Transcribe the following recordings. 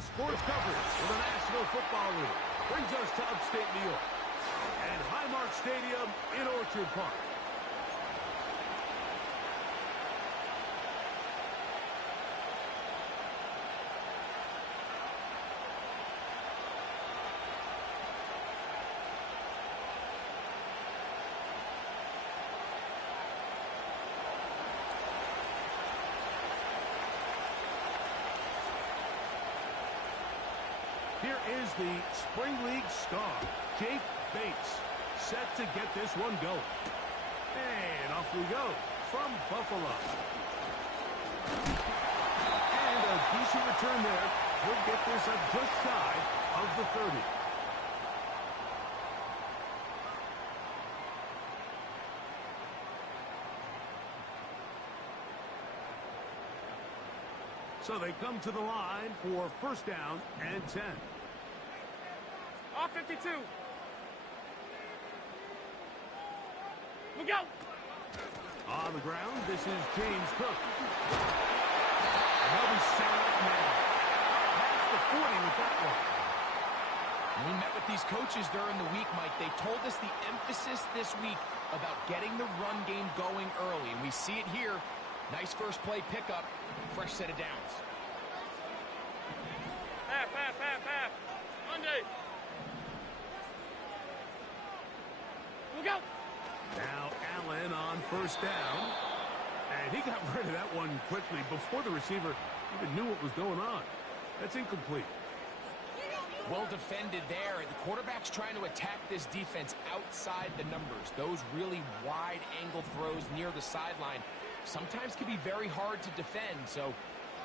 Live sports coverage for the National Football League brings us to upstate New York and Highmark Stadium in Orchard Park. Here is the Spring League star, Jake Bates, set to get this one going. And off we go from Buffalo. And a decent return there. He'll get this up just shy of the 30. So they come to the line for first down and 10. Off 52. Look out. On the ground, this is James Cook. He'll be set up now. Past the 40 with that one. We met with these coaches during the week, Mike. They told us the emphasis this week about getting the run game going early, and we see it here. Nice first play pickup, fresh set of downs. Half. Monday. Look out. Now Allen on first down. And he got rid of that one quickly before the receiver even knew what was going on. That's incomplete. Well defended there. The quarterback's trying to attack this defense outside the numbers. Those really wide angle throws near the sideline sometimes can be very hard to defend, so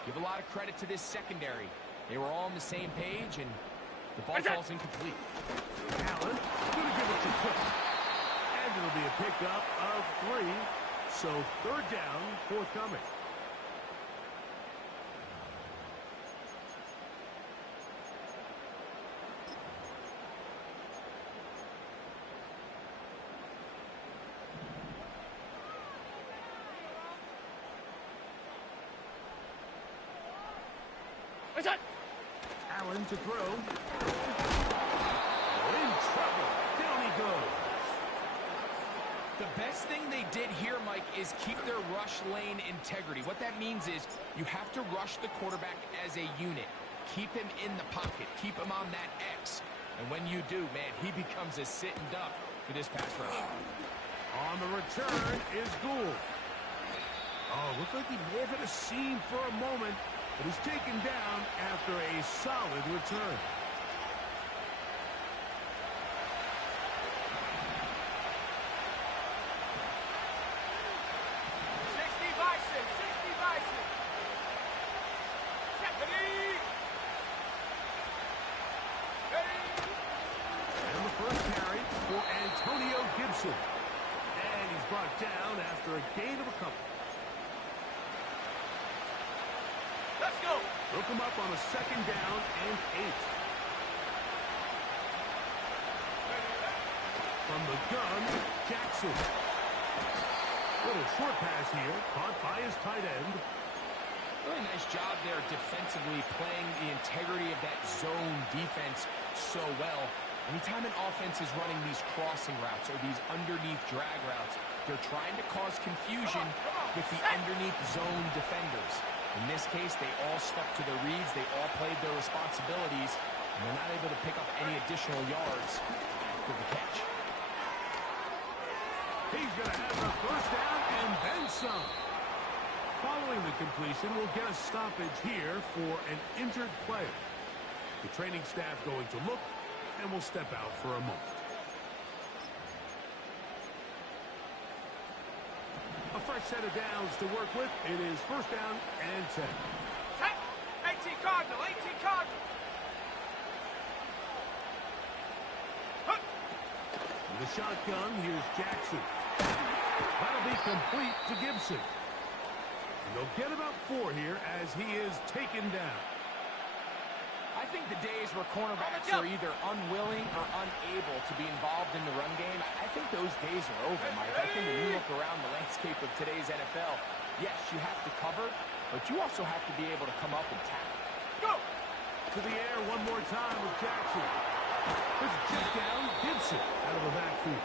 give a lot of credit to this secondary. They were all on the same page, and the ball falls incomplete. Allen going to give it to Cook. And it'll be a pickup of 3, so third down, forthcoming. Allen to throw. In trouble. Down he goes. The best thing they did here, Mike, is keep their rush lane integrity. What that means is you have to rush the quarterback as a unit. Keep him in the pocket. Keep him on that X. And when you do, man, he becomes a sitting duck for this pass rush. On the return is Gould. Oh, looked like he may have hit a seam for a moment, but he's taken down after a solid return. And he's brought down after a gain of a couple. Let's go. Look him up on a second down and 8. From the gun, Jackson. Little short pass here, caught by his tight end. Really nice job there defensively, playing the integrity of that zone defense so well. Anytime an offense is running these crossing routes or these underneath drag routes, they're trying to cause confusion with the underneath zone defenders. In this case, they all stuck to their reads, they all played their responsibilities, and they're not able to pick up any additional yards after the catch. He's going to have a first down and then some. Following the completion, we'll get a stoppage here for an injured player. The training staff going to look, and we'll step out for a moment. A fresh set of downs to work with. It is first down and 10. 18 Cardinal, 18 Cardinal. With a shotgun, here's Jackson. That'll be complete to Gibson. And they'll get about 4 here as he is taken down. I think the days where cornerbacks are either unwilling or unable to be involved in the run game, I think those days are over, Mike. I think when you look around the landscape of today's NFL, yes, you have to cover, but you also have to be able to come up and tackle. Go! to the air one more time with Jackson. It's a check down, Gibson out of the backfield.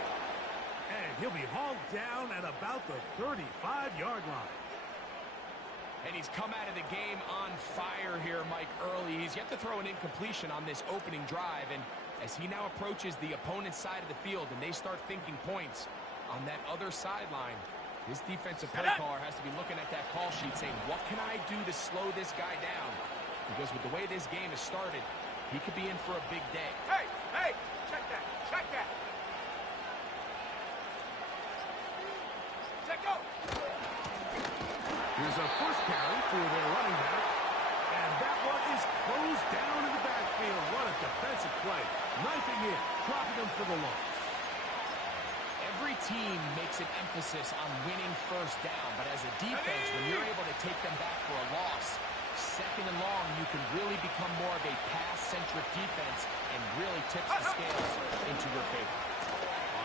And he'll be hauled down at about the 35-yard line. And he's come out of the game on fire here, Mike, early. He's yet to throw an incompletion on this opening drive. And as he now approaches the opponent's side of the field and they start thinking points on that other sideline, this defensive play caller has to be looking at that call sheet saying, what can I do to slow this guy down? Because with the way this game has started, he could be in for a big day. Hey, hey, check that, check that. Check go. Here's a first carry for their running back. And that one is closed down in the backfield. What a defensive play. Knifing in, dropping him for the loss. Every team makes an emphasis on winning first down, but as a defense, when you're able to take them back for a loss, second and long, you can really become more of a pass-centric defense and really tips the scales into your favor.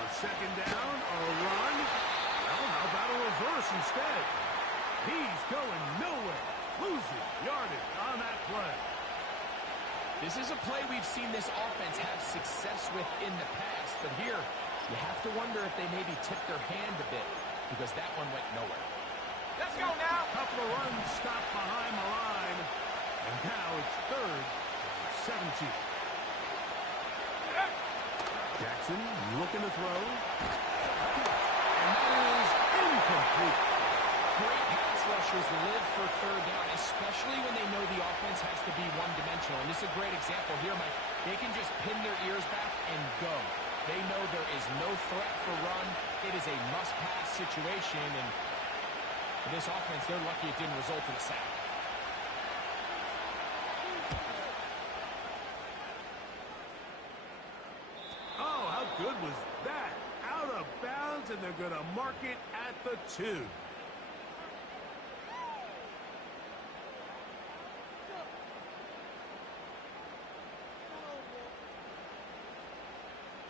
On second down, a run. Well, how about a reverse instead? He's going nowhere. Losing yardage on that play. This is a play we've seen this offense have success with in the past, but here, you have to wonder if they maybe tipped their hand a bit because that one went nowhere. Let's go now. Couple of runs stopped behind the line. And now it's 3rd and 17. Jackson looking to throw. And that is incomplete. Great pass rushers live for third down, especially when they know the offense has to be one-dimensional. And this is a great example here, Mike. They can just pin their ears back and go. They know there is no threat for run. It is a must-pass situation, and for this offense, they're lucky it didn't result in a sack. Oh, how good was that? Out of bounds, and they're going to mark it at the 2.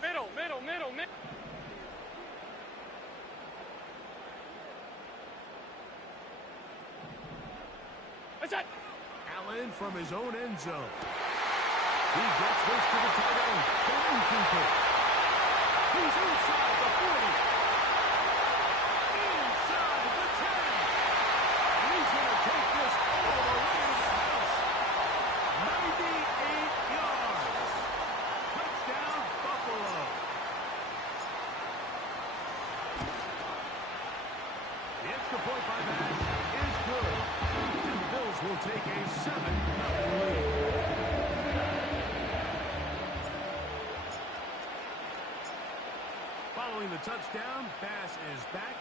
Middle. What's that? Allen from his own end zone. He gets this to the tight end. Incomplete. He's inside the 40. Inside the 10. And he's going to take this all the way to the house. 98 yards. Touchdown, Buffalo. The extra point by Madden is good. And the Bills will take a 7-0 lead. Following the touchdown, Bass is back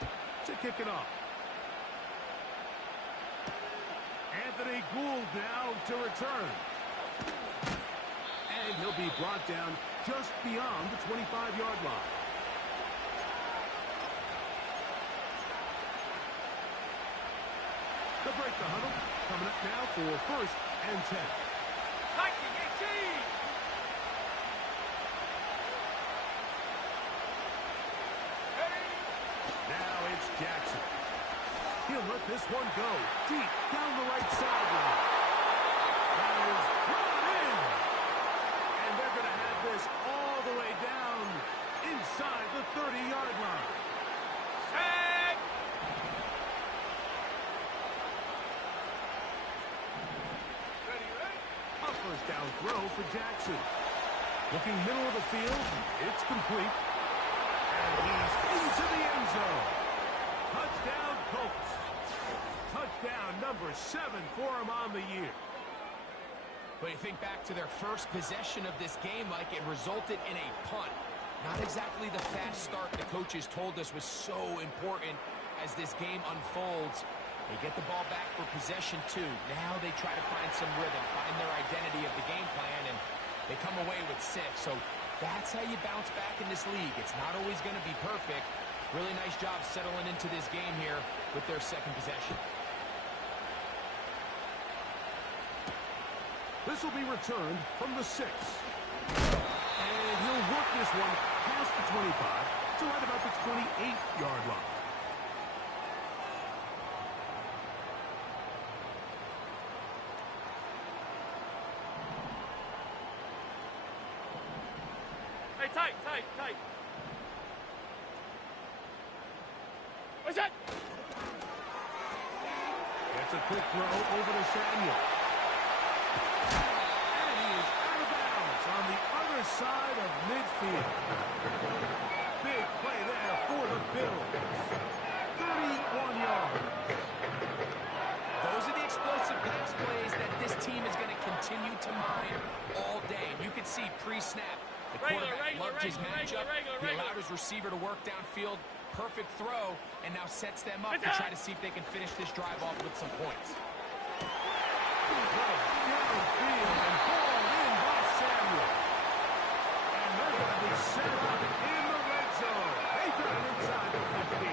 to kick it off. Anthony Gould now to return. And he'll be brought down just beyond the 25-yard line. They'll break the huddle. Coming up now for 1st and 10. Viking 18. Now it's Jackson. He'll let this one go deep down the right sideline. That is brought in. And they're going to have this all the way down inside the 30-yard line. Set. Ready. A first down throw for Jackson. Looking middle of the field, it's complete. And he's into the end zone. Touchdown, Colts. Touchdown number 7 for him on the year. But you think back to their first possession of this game, Mike, it resulted in a punt. Not exactly the fast start the coaches told us was so important as this game unfolds. They get the ball back for possession 2. Now they try to find some rhythm, find their identity of the game plan, and they come away with 6. So that's how you bounce back in this league. It's not always going to be perfect. Really nice job settling into this game here with their second possession. This will be returned from the 6. And he'll work this one past the 25 to right about the 28-yard line. Hey, tight, tight, tight. What's that? Gets a quick throw over to Samuel. And he is out of bounds on the other side of midfield. Big play there for the Bills. 31 yards. Those are the explosive pass plays that this team is going to continue to mine all day. And you can see pre-snap, the quarterback loved his matchup. He allowed his receiver to work downfield. Perfect throw, and now sets them up to try to see if they can finish this drive off with some points. Downfield and ball in by Samuel. And they're going to be set up in the red zone. They got it inside the 15.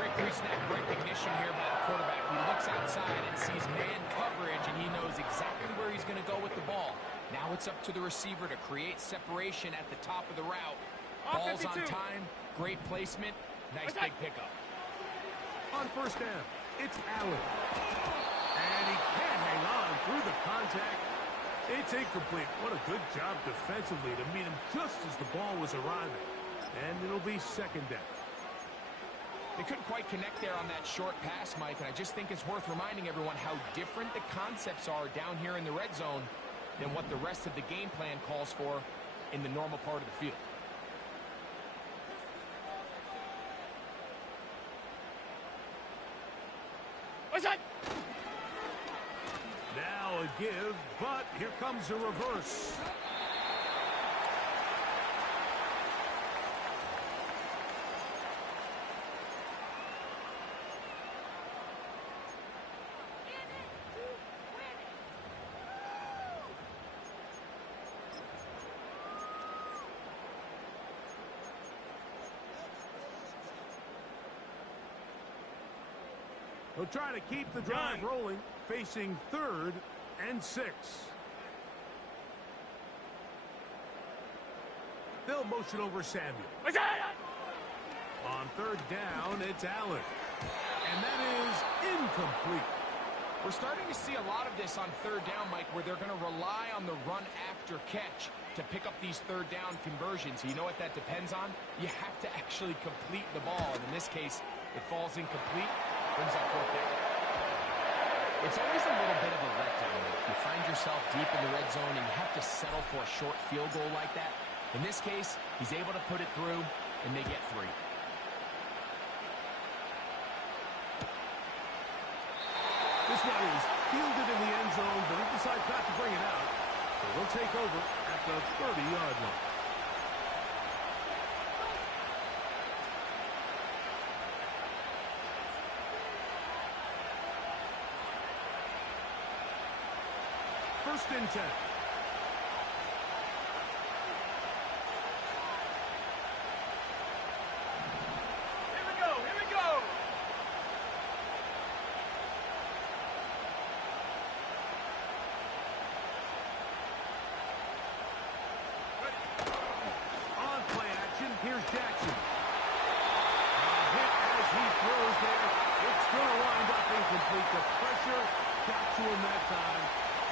Great pre-snap recognition here by the quarterback. He looks outside and sees man coverage, and he knows exactly where he's going to go with the ball. Now it's up to the receiver to create separation at the top of the route. Ball's on time, great placement, nice big pickup. On first down, it's Allen. And he can't hang on through the contact. It's incomplete. What a good job defensively to meet him just as the ball was arriving. And it'll be second down. They couldn't quite connect there on that short pass, Mike, and I just think it's worth reminding everyone how different the concepts are down here in the red zone than what the rest of the game plan calls for in the normal part of the field. What's that? Now a give, but here comes a reverse. They'll try to keep the drive rolling, facing 3rd and 6. They'll motion over Samuel. What's that? On 3rd down, it's Allen. And that is incomplete. We're starting to see a lot of this on 3rd down, Mike, where they're going to rely on the run after catch to pick up these 3rd down conversions. You know what that depends on? You have to actually complete the ball. And in this case, it falls incomplete. Brings up 4th down. It's always a little bit of a letdown. You find yourself deep in the red zone and you have to settle for a short field goal like that. In this case, he's able to put it through, and they get 3. This one is fielded in the end zone, but he decides not to bring it out. So they'll take over at the 30-yard line. First and 10. Here we go, here we go. On play action, here's Jackson. Hit as he throws there. It's going to wind up incomplete. The pressure got to him that time.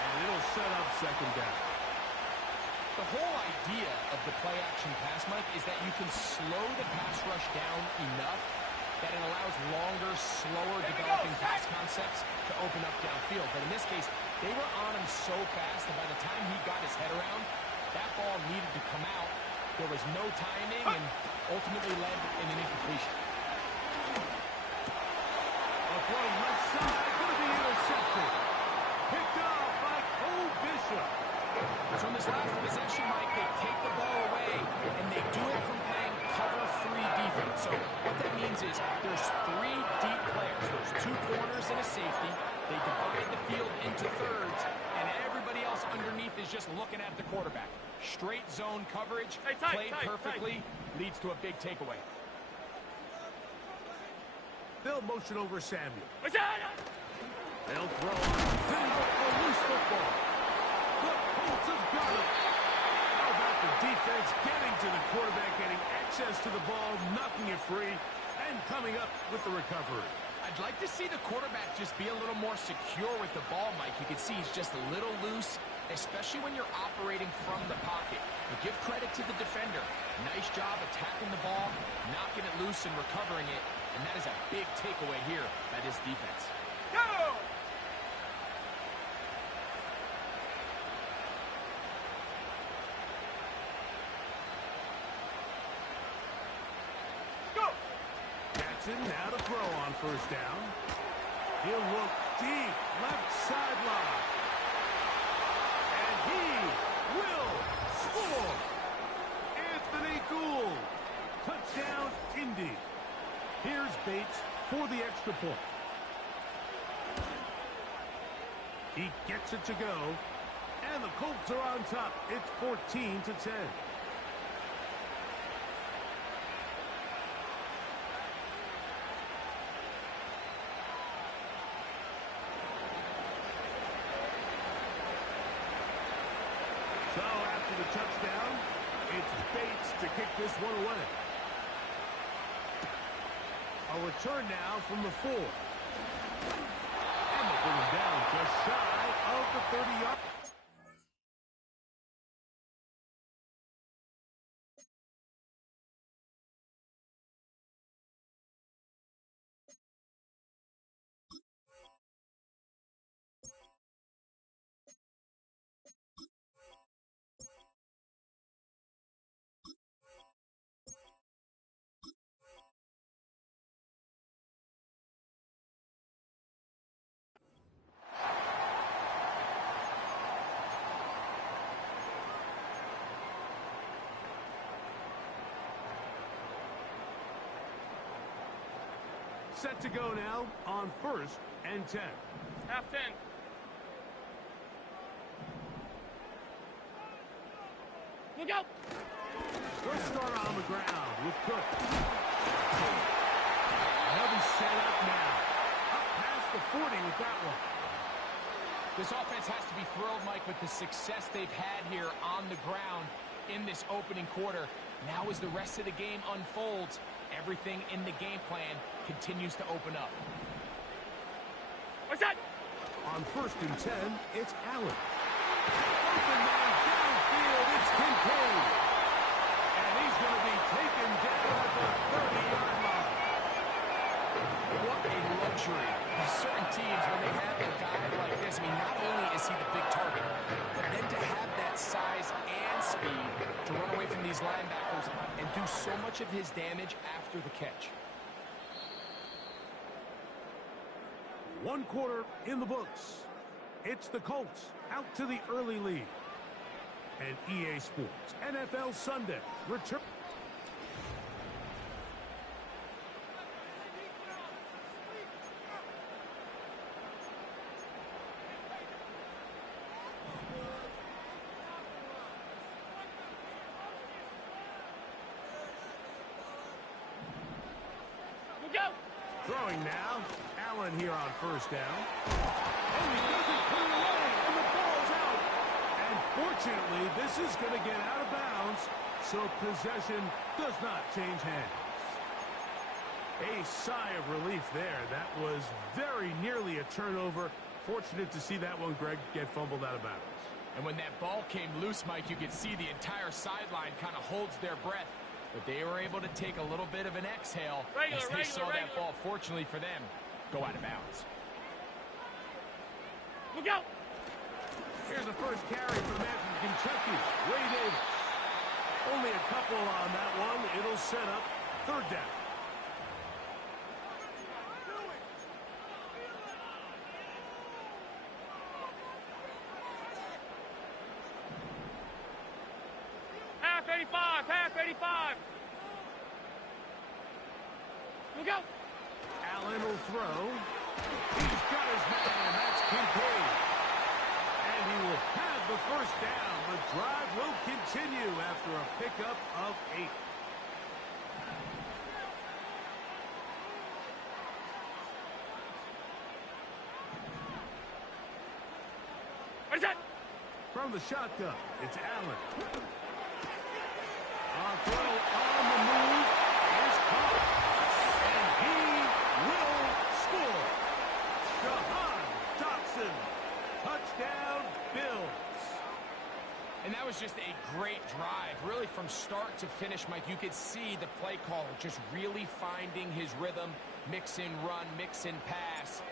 And it'll set up second down. The whole idea of the play-action pass, Mike, is that you can slow the pass rush down enough that it allows longer, slower developing pass concepts to open up downfield. But in this case, they were on him so fast that by the time he got his head around, that ball needed to come out. There was no timing and ultimately led in an incompletion. A throw left side, going to be intercepted. Picked off by Cole Bishop. So in this last possession, Mike, they take the ball away, and they do it from playing cover 3 defense. So what that means is there's 3 deep players. There's 2 corners and a safety. They divide the field into thirds, and everybody else underneath is just looking at the quarterback. Straight zone coverage, played perfectly, leads to a big takeaway. They'll motion over Samuel. What's that? They'll throw on a loose football. The Colts have got it. How about the defense getting to the quarterback, getting access to the ball, knocking it free, and coming up with the recovery. I I'd like to see the quarterback just be a little more secure with the ball, Mike. You can see he's just a little loose, especially when you're operating from the pocket. But give credit to the defender. Nice job attacking the ball, knocking it loose and recovering it. And that is a big takeaway here by this defense. Go! Now to throw on first down. He'll look deep, left sideline. And he will score. Anthony Gould. Touchdown, Indy. Here's Bates for the extra point. He gets it to go. And the Colts are on top. It's 14-10. So after the touchdown, it's Bates to kick this one away. A return now from the 4. And they'll bring him down just shy of the 30-yard. Set to go now on 1st and 10. Half 10. Look out! They'll start on the ground with Cook. Heavy set up now. Up past the 40 with that one. This offense has to be thrilled, Mike, with the success they've had here on the ground in this opening quarter. Now as the rest of the game unfolds, everything in the game plan continues to open up. What's that? On 1st and 10, it's Allen. Open man downfield, it's Kincaid. And he's going to be taken down at the 30-yard line. What a luxury. There's certain teams, when they have a guy like this, I mean, not only is he the big target, but then to have that size and speed to run away from these linebackers and do so much of his damage after the catch. 1 quarter in the books. It's the Colts out to the early lead. And EA Sports NFL Sunday return. Look out! Throwing now. Allen here on 1st down. Oh, he doesn't put it away, and the ball's out. And fortunately, this is going to get out of bounds, so possession does not change hands. A sigh of relief there. That was very nearly a turnover. Fortunate to see that one, Greg, get fumbled out of bounds. And when that ball came loose, Mike, you could see the entire sideline kind of holds their breath. But they were able to take a little bit of an exhale as they saw that ball, fortunately for them, go out of bounds. Look out! Here's the first carry for the man from Kentucky, Ray Davis. Only a couple on that one. It'll set up 3rd down. Half 85! Half 85! Look out! Allen will throw. He's got his man. That's Kincaid. And he will have the 1st down. The drive will continue after a pickup of 8. What is that? From the shotgun, it's Allen. A throw on the move is caught. And he will score. And that was just a great drive. Really from start to finish, Mike, you could see the play caller just really finding his rhythm, mix in run, mix in pass.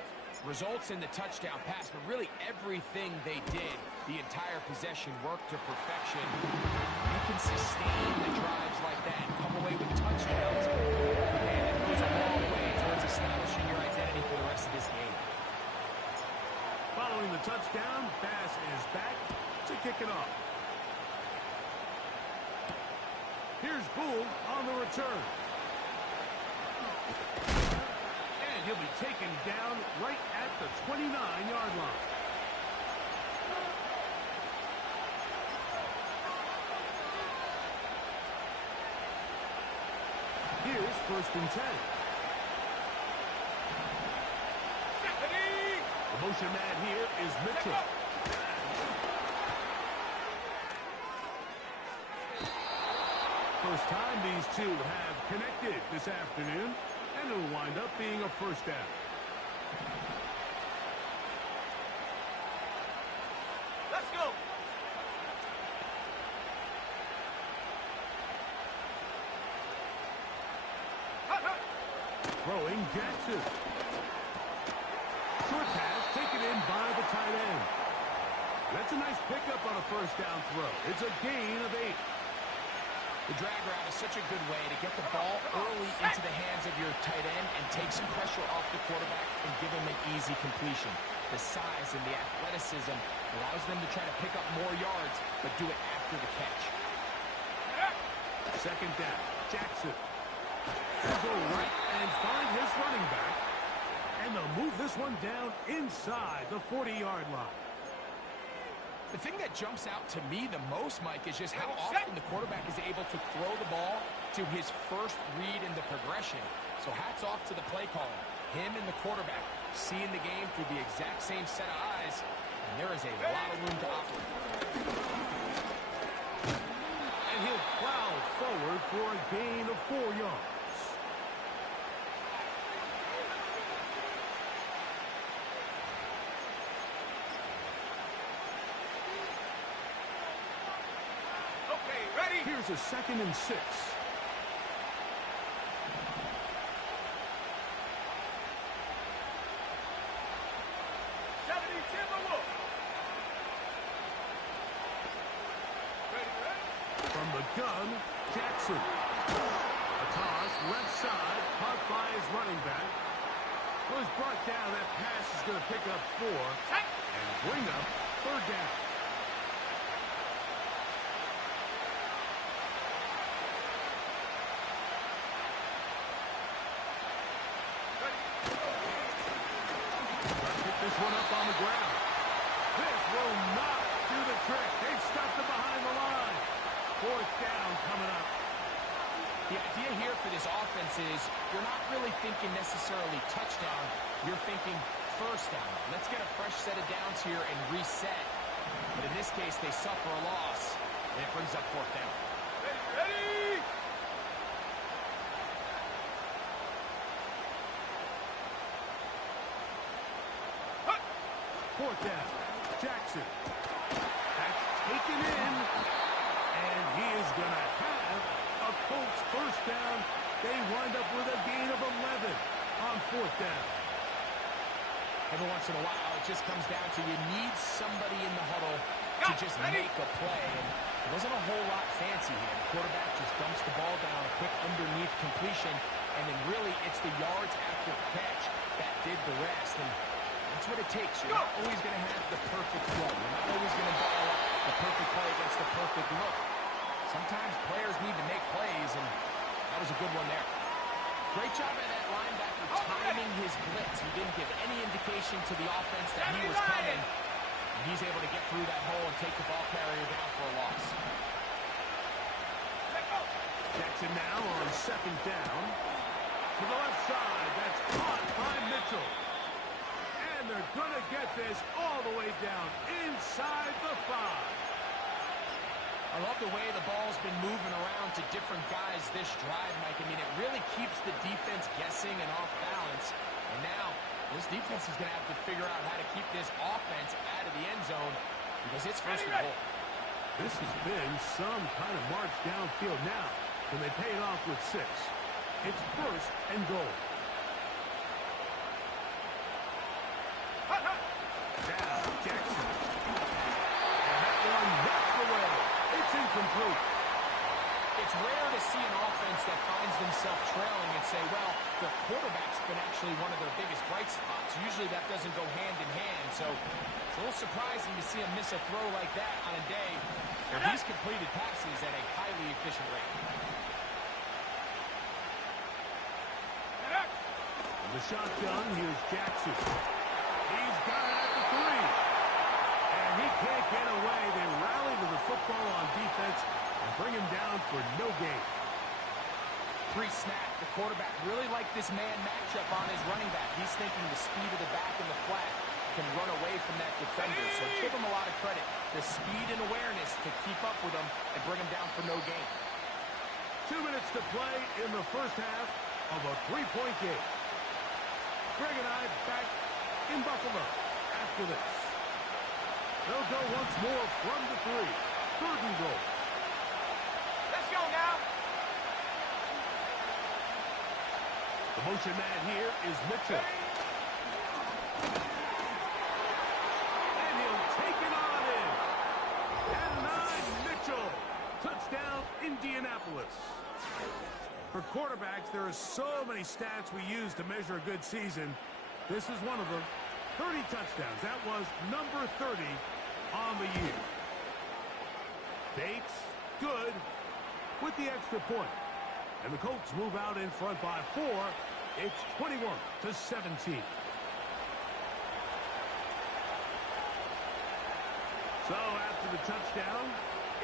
Results in the touchdown pass, but really everything they did, the entire possession worked to perfection. You can sustain the drives like that and come away with touchdowns. Man, it goes a long way towards establishing your identity for the rest of this game. Following the touchdown, Bass is back to kick it off. Here's Gould on the return. And he'll be taken down right at the 29-yard line. Here's 1st and 10. The motion man here is Mitchell. First time these two have connected this afternoon, and it'll wind up being a 1st down. Let's go. Throwing Jackson. Short pass taken in by the tight end. That's a nice pickup on a 1st down throw. It's a gain of 8. The drag route is such a good way to get the ball early into the hands of your tight end and take some pressure off the quarterback and give him an easy completion. The size and the athleticism allows them to try to pick up more yards, but do it after the catch. 2nd down, Jackson. He'll go right and find his running back. And they'll move this one down inside the 40-yard line. The thing that jumps out to me the most, Mike, is just how often the quarterback is able to throw the ball to his first read in the progression. So hats off to the play caller. Him and the quarterback seeing the game through the exact same set of eyes, and there is a lot of room to operate. And he'll plow forward for a gain of 4 yards. Here's a 2nd and 6. From the gun, Jackson. A toss, left side, caught by his running back. Was brought down. That pass is going to pick up 4 and bring up 3rd down. This one up on the ground. This will not do the trick. They've stuck them behind the line. 4th down coming up. The idea here for this offense is you're not really thinking necessarily touchdown. You're thinking 1st down. Let's get a fresh set of downs here and reset. But in this case, they suffer a loss, and it brings up 4th down. Ready! 4th down. Jackson. That's taken in. And he is going to have a Colts 1st down. They wind up with a gain of 11 on 4th down. Every once in a while, it just comes down to you need somebody in the huddle to just make a play. And it wasn't a whole lot fancy here. The quarterback just dumps the ball down, a quick underneath completion, and then really it's the yards after catch that did the rest. And that's what it takes. You're not always going to have the perfect throw. You're not always going to dial up the perfect play against the perfect look. Sometimes players need to make plays, and that was a good one there. Great job by that linebacker timing his blitz. He didn't give any indication to the offense that he was coming. And he's able to get through that hole and take the ball carrier down for a loss. Jackson now on 2nd down. To the left side. That's caught by Mitchell. And they're going to get this all the way down inside the 5. I love the way the ball's been moving around to different guys this drive, Mike. I mean, it really keeps the defense guessing and off balance. And now, this defense is going to have to figure out how to keep this offense out of the end zone because it's 1st and goal. This has been some kind of march downfield now, and they pay it off with 6. It's 1st and goal. Down, Jackson. And that one knocked away. It's incomplete. It's rare to see an offense that finds themselves trailing and say, well, the quarterback's been actually one of their biggest bright spots. Usually that doesn't go hand in hand, so it's a little surprising to see him miss a throw like that on a day where he's completed passes at a highly efficient rate. In the shotgun, here's Jackson. He's got it at the 3. And he can't get away. They rally to the football on defense and bring him down for no gain. Pre-snap, the quarterback really liked this man matchup on his running back. He's thinking the speed of the back and the flat can run away from that defender. So give him a lot of credit. The speed and awareness to keep up with him and bring him down for no gain. 2 minutes to play in the first half of a 3-point game. Greg and I back in Buffalo after this. They'll go once more from the 3. 3rd and goal. Let's go now. The motion man here is Mitchell. And he'll take it on in. And 9, Mitchell. Touchdown, Indianapolis. For quarterbacks, there are so many stats we use to measure a good season. This is one of them. 30 touchdowns. That was number 30 on the year. Bates, good, with the extra point. And the Colts move out in front by 4. It's 21-17. So after the touchdown,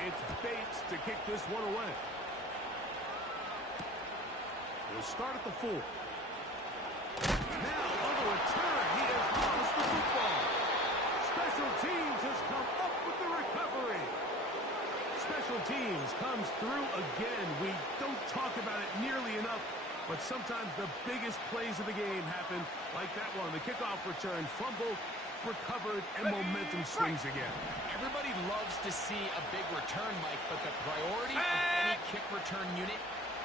it's Bates to kick this one away. We'll start at the 4. Now on the return, he has lost the football. Special teams has come up with the recovery. Special teams comes through again. We don't talk about it nearly enough, but sometimes the biggest plays of the game happen like that one. The kickoff return, fumble, recovered, and momentum swings again. Everybody loves to see a big return, Mike, but the priority of any kick return unit,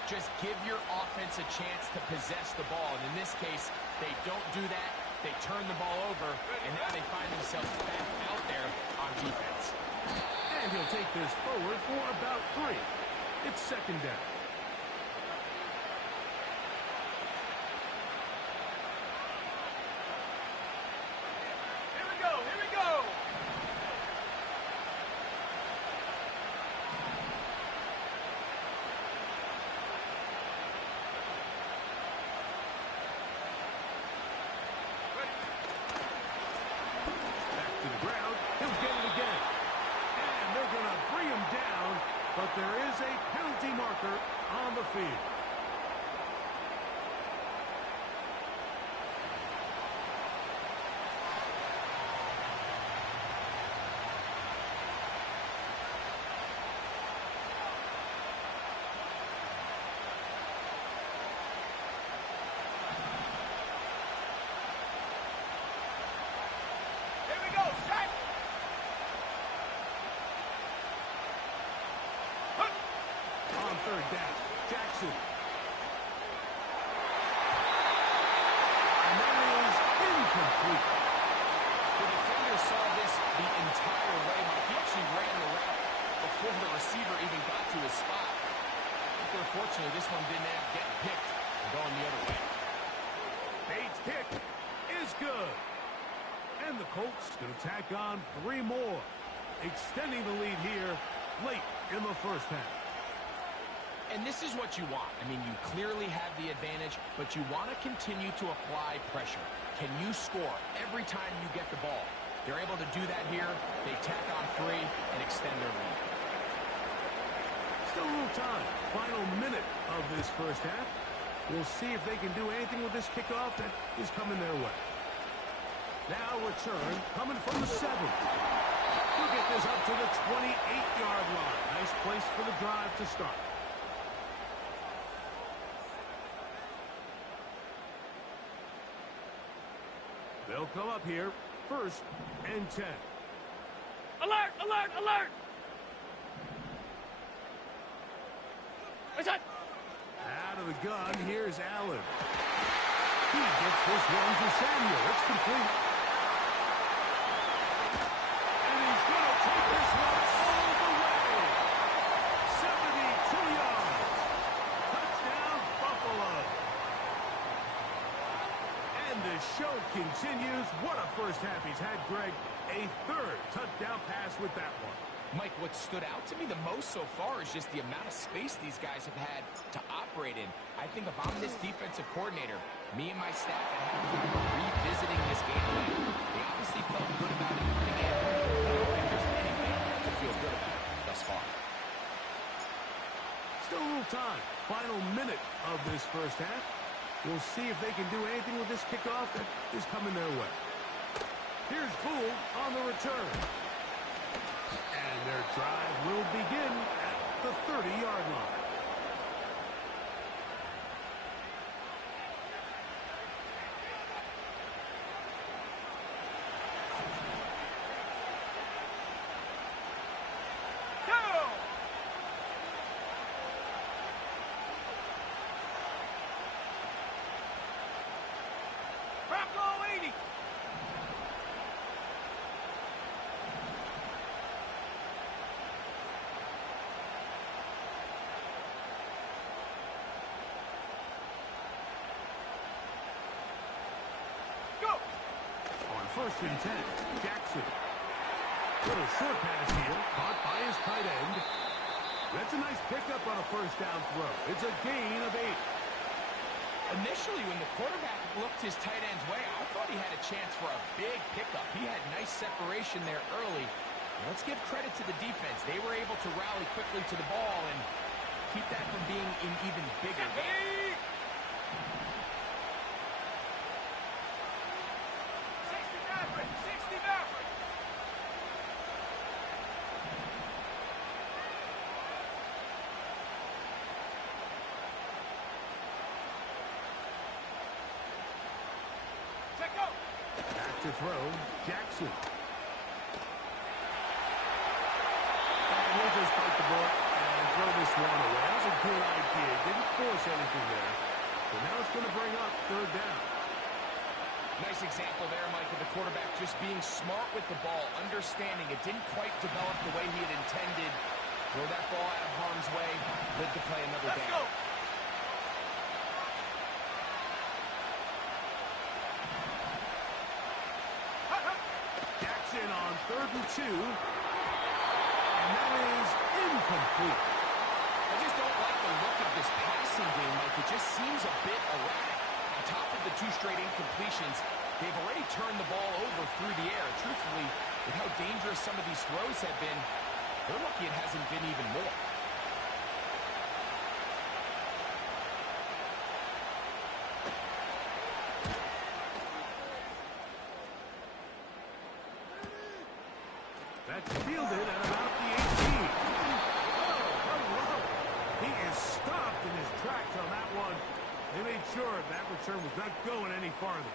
just give your offense a chance to possess the ball. And in this case, they don't do that. They turn the ball over, and now they find themselves back out there on defense. And he'll take this forward for about 3. It's 2nd down. Here we go. Here we go. Back to the ground. He'll get it again. And they're going to bring him down, but there is a penalty marker on the field. Here we go. Shot. On 3rd down, Jackson. And that is incomplete. The defender saw this the entire way. He actually ran the route before the receiver even got to his spot. But unfortunately, this one didn't end up getting picked and going the other way. Bates' kick is good. And the Colts going to tack on 3 more, extending the lead here late in the first half. And this is what you want. I mean, you clearly have the advantage, but you want to continue to apply pressure. Can you score every time you get the ball? They're able to do that here. They tack on 3 and extend their lead. Still a little time. Final minute of this first half. We'll see if they can do anything with this kickoff that is coming their way. Now return coming from the 7. We'll get this up to the 28-yard line. Nice place for the drive to start. They'll come up here, 1st and 10. Alert! Alert! Alert! Out of the gun, here's Allen. He gets this one to Samuel. It's complete. And he's going to take this one all the way. 72 yards. Touchdown, Buffalo. And the show continues. What a first half he's had, Greg. A third touchdown pass with that one. Mike, what stood out to me the most so far is just the amount of space these guys have had to operate in. I think if I'm this defensive coordinator, me and my staff at halftime are revisiting this game plan. They obviously felt good about it coming in. I don't think there's anything to feel good about thus far. Still a little time. Final minute of this first half. We'll see if they can do anything with this kickoff that is coming their way. Here's Gould on the return. And their drive will begin at the 30-yard line. First and 10, Jackson. Little short pass here, caught by his tight end. That's a nice pickup on a first down throw. It's a gain of 8. Initially, when the quarterback looked his tight end's way, I thought he had a chance for a big pickup. He had nice separation there early. Let's give credit to the defense. They were able to rally quickly to the ball and keep that from being an even bigger game. To throw, Jackson. And he'll just bite the ball and throw this one away. That was a good idea. Didn't force anything there. But now it's going to bring up third down. Nice example there, Mike, of the quarterback just being smart with the ball, understanding it didn't quite develop the way he had intended. Throw that ball out of harm's way, live to play another down. On 3rd and 2, and that is incomplete. I just don't like the look of this passing game, Mike. It just seems a bit erratic. On top of the 2 straight incompletions, they've already turned the ball over through the air. Truthfully, with how dangerous some of these throws have been, they're lucky it hasn't been even more. That's fielded at about the 18. He is stopped in his tracks on that one. They made sure that return was not going any farther.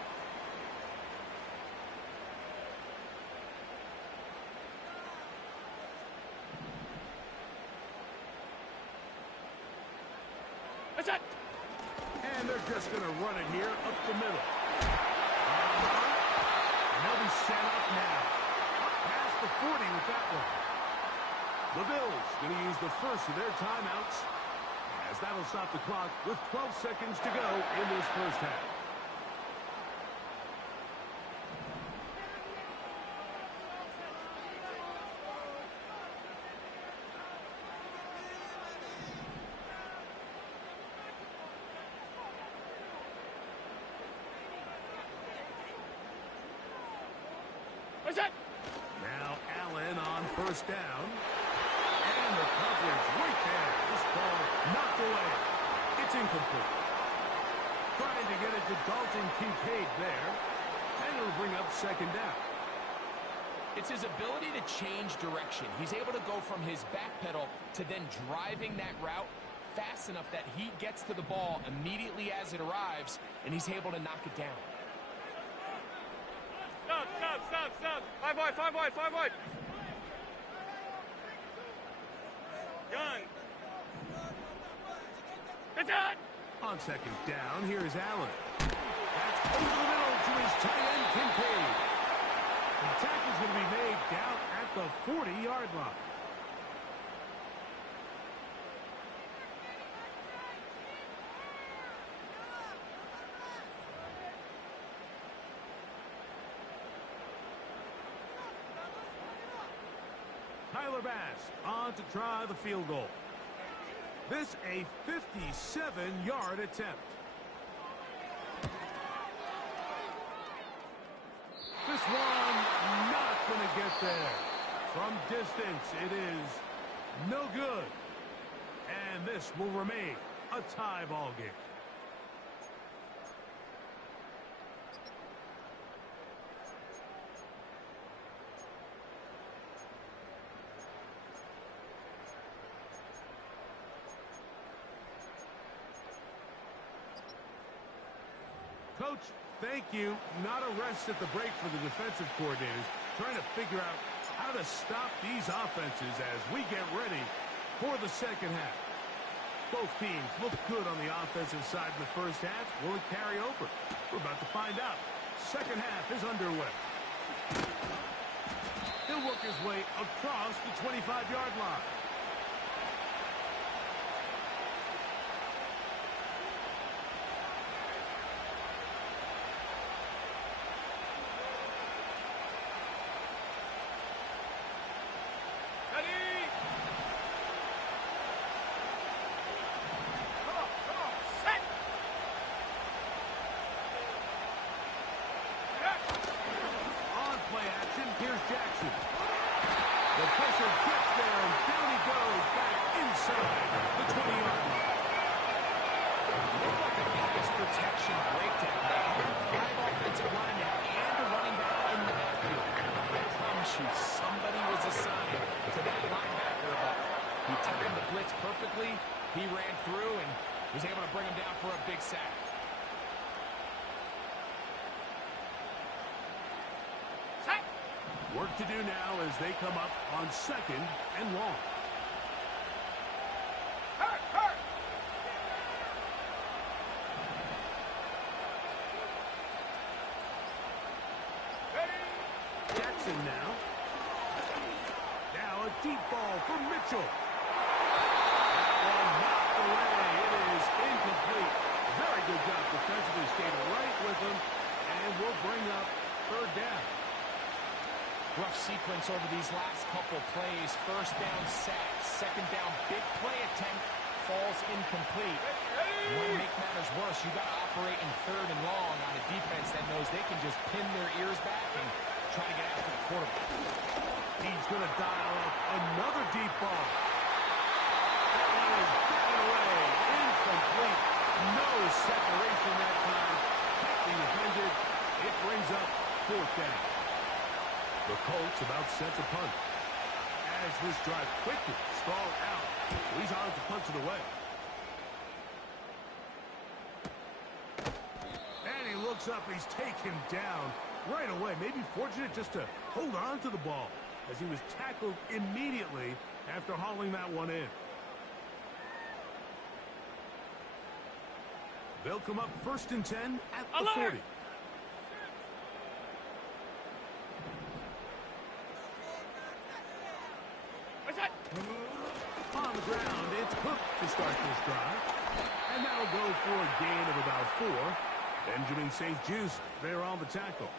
That's it. And they're just going to run it here up the middle. And they'll be set up now. Past the 40 with that one. The Bills going to use the first of their timeouts, as that'll stop the clock with 12 seconds to go in this first half. What's that? Now Allen on first down. And the coverage right there. This ball knocked away. It's incomplete. Trying to get it to Dalton Kincaid there. And it'll bring up second down. It's his ability to change direction. He's able to go from his back pedal to then driving that route fast enough that he gets to the ball immediately as it arrives, and he's able to knock it down. Stop. 5 wide. Gun. What's that? On second down, here is Allen. That's over the middle to his tight end, Kincaid. The tackle's going to be made down at the 40-yard line. Tyler Bass on to try the field goal. This a 57-yard attempt. This one not going to get there. From distance, it is no good. And this will remain a tie ball game. Coach, thank you. Not a rest at the break for the defensive coordinators, trying to figure out how to stop these offenses as we get ready for the second half. Both teams look good on the offensive side in the first half. Will it carry over? We're about to find out. Second half is underway. He'll work his way across the 25-yard line. Perfectly, he ran through and was able to bring him down for a big sack. Sack. Work to do now as they come up on second and long. Hurt. Ready. Jackson now. Now a deep ball for Mitchell. Incomplete. Very good job defensively, stayed right with him, and will bring up third down. Rough sequence over these last couple plays. First down sack, second down big play attempt, falls incomplete. You want to make matters worse, you got to operate in third and long on a defense that knows they can just pin their ears back and try to get after the quarterback. He's going to dial up another deep ball. That one is batted away. Incomplete. No separation that time. Can't be defended. It brings up fourth down. The Colts about set to punt. As this drive quickly stalled out, he's on to punch it away. And he looks up. He's taken down right away. Maybe fortunate just to hold on to the ball as he was tackled immediately after hauling that one in. They'll come up first and 10 at the 40. What's that? On the ground, it's Cook to start this drive. And that'll go for a gain of about 4. Benjamin St. Juste there on the tackle.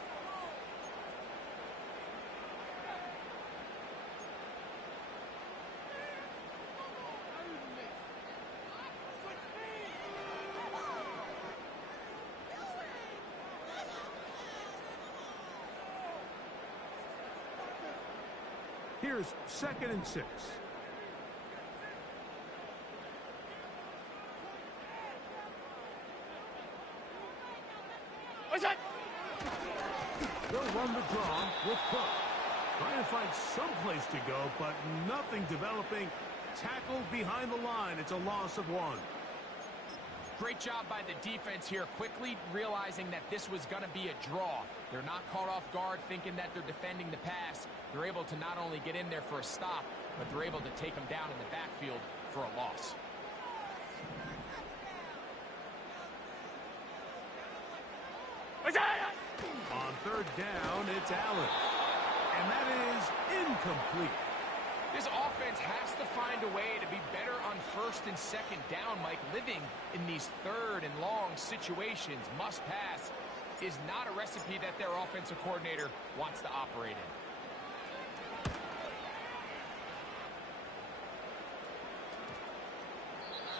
Here's second and 6. What's that? They'll run the draw with Cook. Trying to find some place to go, but nothing developing. Tackled behind the line. It's a loss of 1. Great job by the defense here, quickly realizing that this was going to be a draw. They're not caught off guard thinking that they're defending the pass. They're able to not only get in there for a stop, but they're able to take them down in the backfield for a loss. third down, it's Allen. And that is incomplete. This offense has to find a way to be better on first and second down, Mike. Living in these third and long situations, must pass, is not a recipe that their offensive coordinator wants to operate in.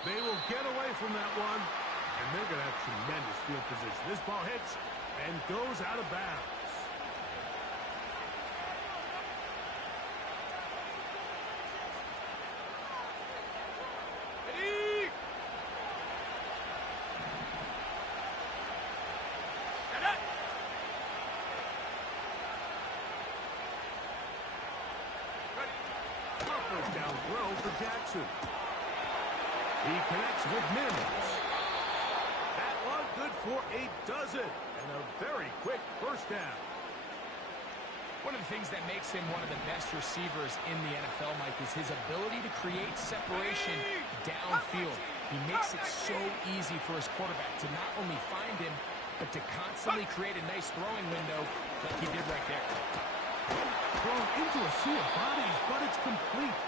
They will get away from that one, and they're going to have tremendous field position. This ball hits and goes out of bounds. First down throw for Jackson. He connects with Mims. That one good for a dozen. And a very quick first down. One of the things that makes him one of the best receivers in the NFL, Mike, is his ability to create separation downfield. He makes it so easy for his quarterback to not only find him, but to constantly create a nice throwing window like he did right there. Thrown into a sea of bodies, but it's complete.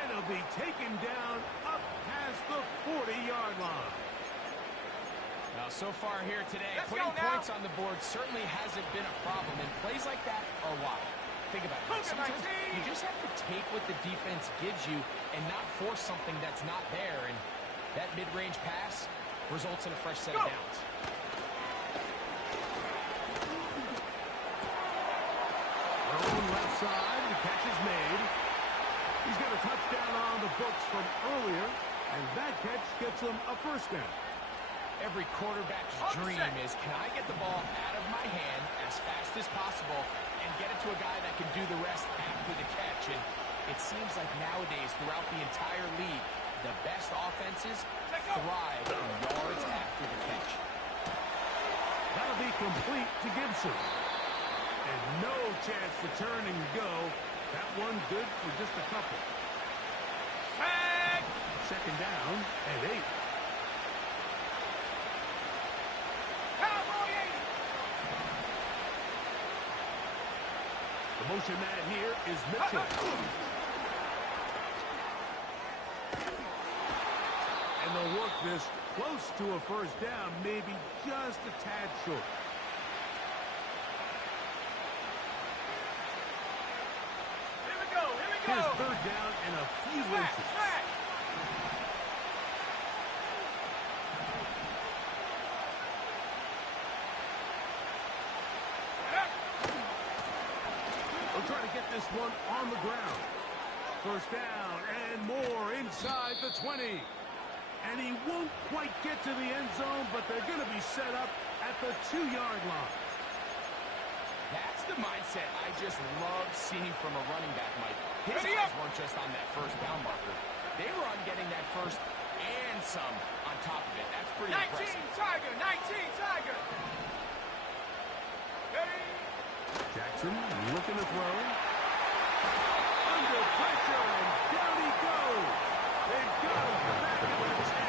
And it'll be taken down up past the 40-yard line. Now, so far here today, putting points on the board certainly hasn't been a problem, and plays like that are wild. Think about it. Sometimes you just have to take what the defense gives you and not force something that's not there, and that mid-range pass results in a fresh set of downs. Thrown left side, the catch is made. He's got a touchdown on the books from earlier, and that catch gets him a first down. Every quarterback's dream is, can I get the ball out of my hand as fast as possible and get it to a guy that can do the rest after the catch? And it seems like nowadays, throughout the entire league, the best offenses thrive in yards after the catch. That'll be complete to Gibson. And no chance to turn and go. That one good for just a couple. Second down and 8. The motion man here is Mitchell. And they'll work this close to a first down, maybe just a tad short. Here's third down and a few inches. They'll try to get this one on the ground. First down and more inside the 20. And he won't quite get to the end zone, but they're going to be set up at the 2-yard line. That's the mindset I just love seeing from a running back, Mike. His eyes weren't just on that first down marker. They were on getting that first and some on top of it. That's pretty impressive. 19 Tiger, 19 Tiger. Jackson looking to throw. Under pressure, and down he goes. They've got him back at the 10.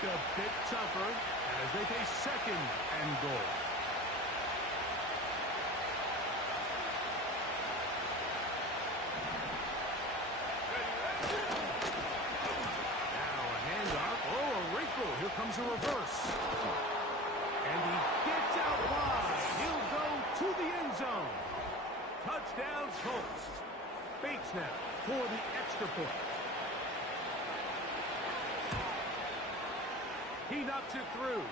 A bit tougher as they face second and goal. Now a handoff. Oh, a wrinkle. Here comes a reverse. And he gets out wide. He'll go to the end zone. Touchdown Colts. Bates now for the extra point. He knocks it through.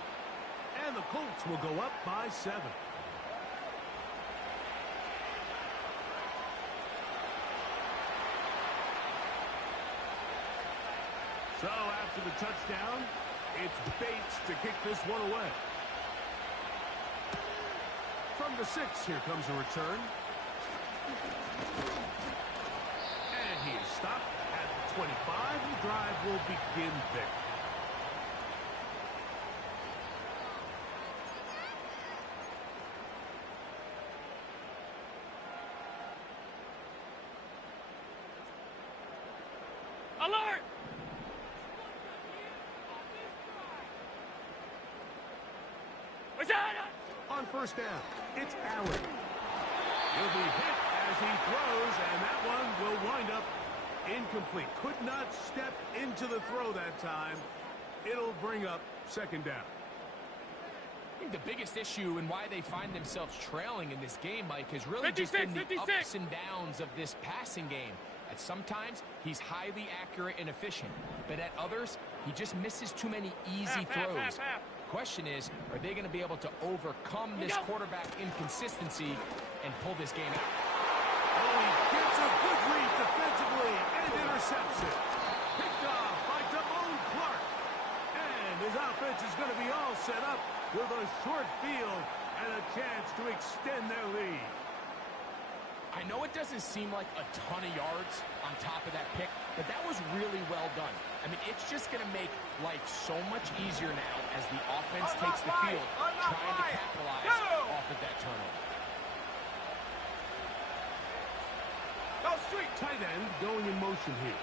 And the Colts will go up by 7. So after the touchdown, it's Bates to kick this one away. From the 6, here comes a return. And he is stopped at the 25. The drive will begin there. Alert! On first down, it's Allen. He'll be hit as he throws, and that one will wind up incomplete. Could not step into the throw that time. It'll bring up second down. I think the biggest issue and why they find themselves trailing in this game, Mike, has really 56, just been the 56. ups and downs of this passing game. At sometimes, he's highly accurate and efficient, but at others, he just misses too many easy throws. The question is, are they going to be able to overcome this quarterback inconsistency and pull this game out? Oh, he gets a good read defensively and intercepts it. Picked off by Damone Clark. And his offense is going to be all set up with a short field and a chance to extend their lead. I know it doesn't seem like a ton of yards on top of that pick, but that was really well done. I mean, it's just going to make life so much easier now as the offense takes the field, trying to capitalize off of that turnover. Go street. Tight end going in motion here.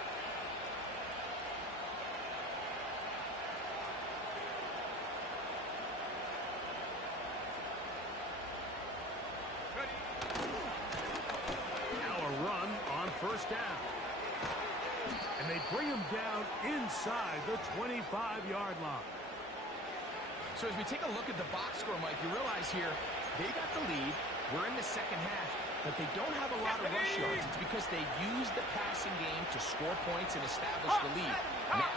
First down. And they bring him down inside the 25-yard line. So as we take a look at the box score, Mike, you realize here they got the lead. We're in the second half, but they don't have a lot of rush yards. It's because they use the passing game to score points and establish the lead. Now,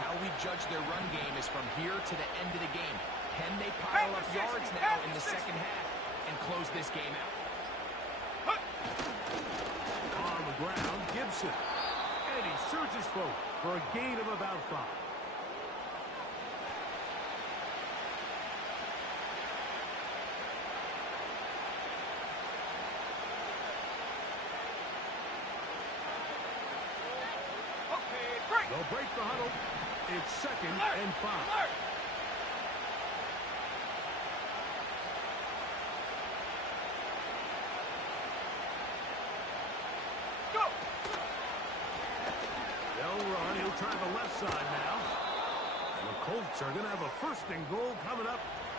how we judge their run game is from here to the end of the game. Can they pile up yards now in the second half and close this game out? Ground, Gibson. And he surges forward for a gain of about 5. Okay, break. They'll break the huddle. It's second and 5. Try the left side now. And the Colts are going to have a first and goal coming up.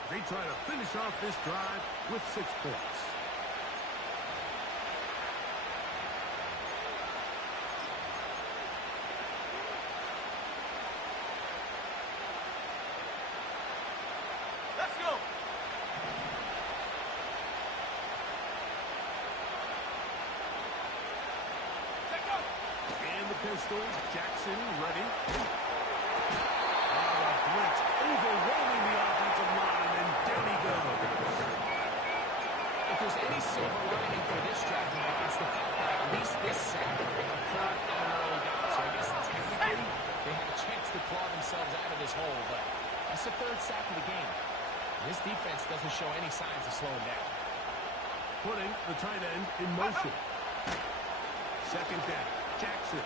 They try to finish off this drive with 6 points. Let's go. And the pistols, Jackson ready. The blitz overwhelming the offensive line, and down he goes. If there's any silver lining for this drive, Mike, it's the fact that at least this sack occurred on an early down. So I guess technically they had a chance to claw themselves out of this hole, but that's the 3rd sack of the game. This defense doesn't show any signs of slowing down. Putting the tight end in motion. Second down, Jackson.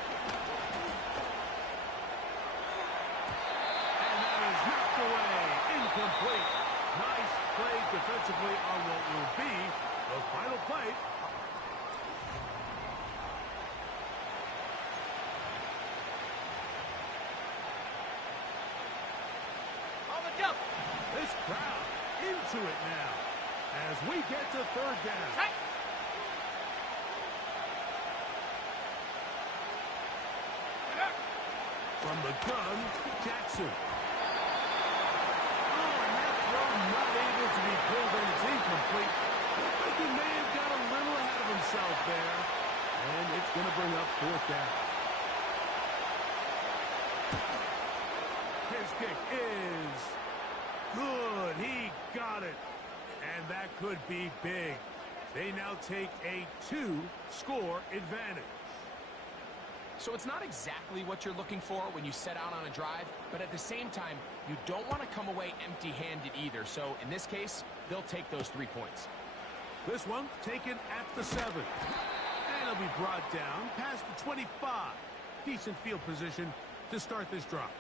And that is knocked away, incomplete. Nice plays defensively on what will be the final play. On the jump. This crowd into it now as we get to 3rd down. Tight. From the gun, Jackson. Oh, and that throw not able to be pulled in. It's incomplete. I think he may have got a little ahead of himself there. And it's going to bring up 4th down. His kick is good. He got it. And that could be big. They now take a 2-score advantage. So it's not exactly what you're looking for when you set out on a drive, but at the same time, you don't want to come away empty-handed either. So in this case, they'll take those 3 points. This one taken at the 7. And it'll be brought down past the 25. Decent field position to start this drive.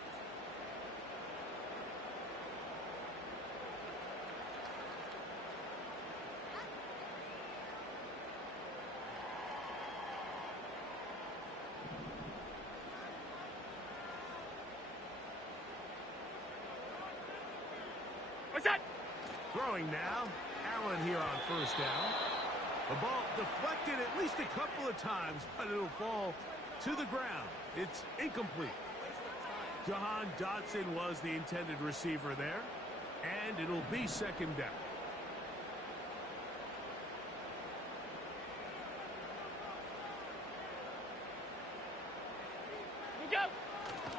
What's that? Throwing now. Allen here on first down. The ball deflected at least a couple of times, but it'll fall to the ground. It's incomplete. Jahan Dotson was the intended receiver there, and it'll be second down.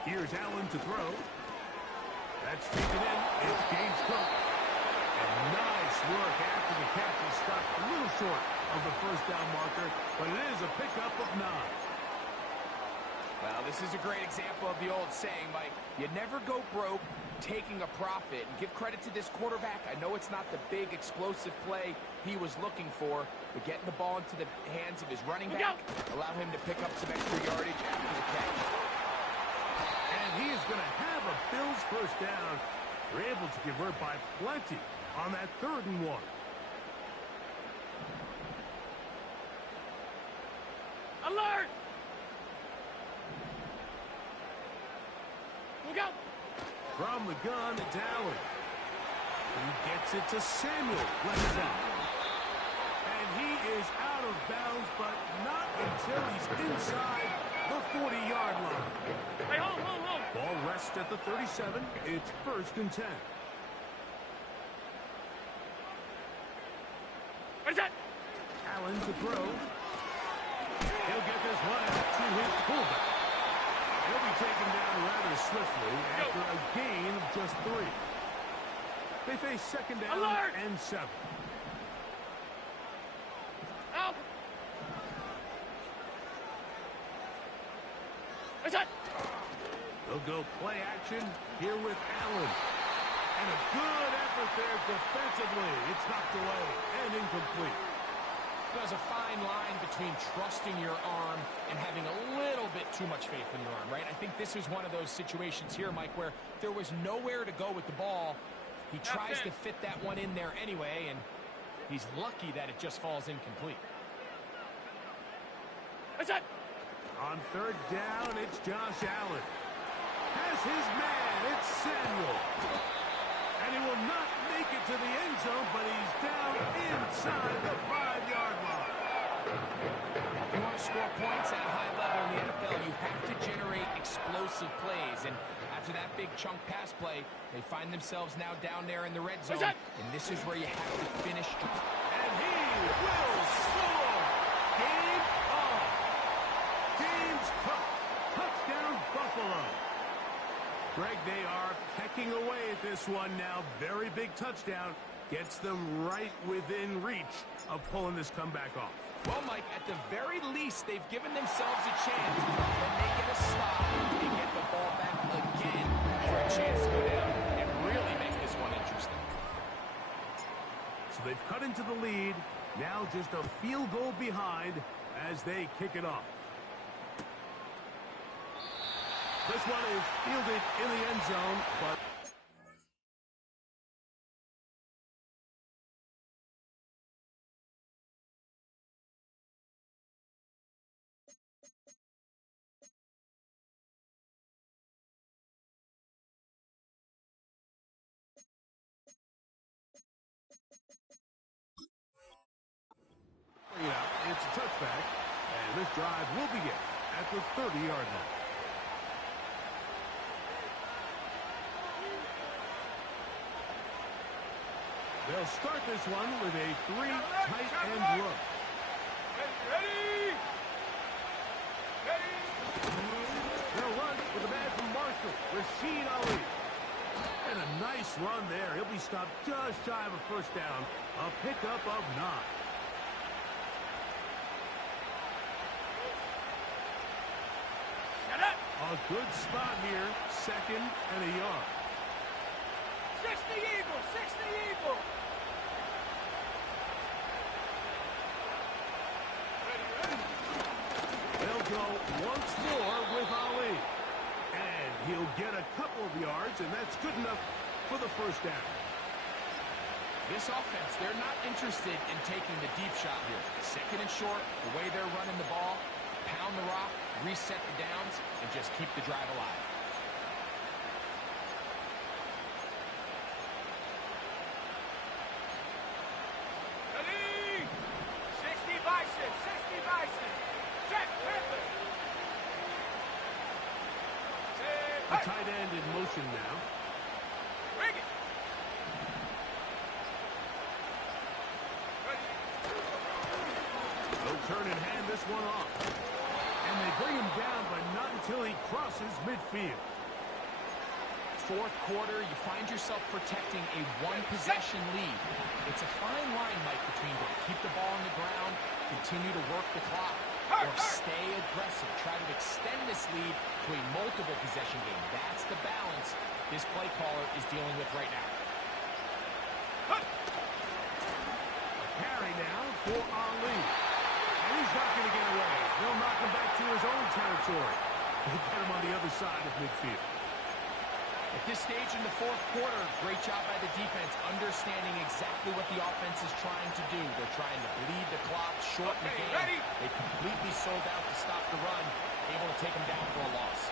Here's Allen to throw. That's taken in. It's James Cook. And nice work after the catch. He stopped a little short of the first down marker, but it is a pickup of 9. Well, this is a great example of the old saying, Mike. You never go broke taking a profit. And give credit to this quarterback. I know it's not the big explosive play he was looking for, but getting the ball into the hands of his running back, allow him to pick up some extra yardage after the catch. And he is going to have a Bills first down. They're able to convert by plenty on that 3rd and 1. Alert! Look out! From the gun, it's Allen. He gets it to Samuel. Left out. And he is out of bounds, but not until he's inside the 40-yard line. Hey, hold. Ball rests at the 37. It's 1st and 10. What's that? Allen to throw. He'll get this one out to his fullback. He'll be taken down rather swiftly after a gain of just 3. They face second down and 7. Out! What's that? They'll go play action here with Allen. And a good effort there defensively. It's knocked away and incomplete. There's a fine line between trusting your arm and having a little bit too much faith in your arm, right? I think this is one of those situations here, Mike, where there was nowhere to go with the ball. He tries to fit that one in there anyway, and he's lucky that it just falls incomplete. What's that? On 3rd down, it's Josh Allen. Has his man, it's Samuel. And he will not make it to the end zone, but he's down inside the 5-yard line. If you want to score points at a high level in the NFL, you have to generate explosive plays. And after that big chunk pass play, they find themselves now down there in the red zone. And this is where you have to finish. And he will score. Game on. James Cook. Touchdown, Buffalo. Greg, they are pecking away at this one now. Very big touchdown. Gets them right within reach of pulling this comeback off. Well, Mike, at the very least, they've given themselves a chance. When they get a stop, they get the ball back again for a chance to go down and really make this one interesting. So they've cut into the lead. Now just a field goal behind as they kick it off. This one is fielded in the end zone, but it's a touchback, and this drive will begin at the 30-yard line. They'll start this one with a 3 tight end look. Ready! They'll run with a man from Marshall, Rashid Ali. And a nice run there. He'll be stopped just shy of a first down. A pickup of 9. A good spot here. 2nd and a yard. 60 Eagles! 60 Eagles! They'll go once more with Ali. And he'll get a couple of yards, and that's good enough for the first down. This offense, they're not interested in taking the deep shot here. 2nd and short, the way they're running the ball, pound the rock, reset the downs, and just keep the drive alive. tight end in motion now. Bring it. They'll turn and hand this one off. And they bring him down, but not until he crosses midfield. Fourth quarter, you find yourself protecting a one-possession lead. It's a fine line, Mike, between keep the ball on the ground, continue to work the clock, or stay aggressive, try to extend this lead to a multiple possession game. That's the balance this play caller is dealing with right now. A carry now for Ali. And he's not going to get away. They'll knock him back to his own territory. They'll get him on the other side of midfield. At this stage in the fourth quarter, great job by the defense, understanding exactly what the offense is trying to do. They're trying to bleed the clock, shorten the game. They completely sold out to stop the run, able to take them down for a loss.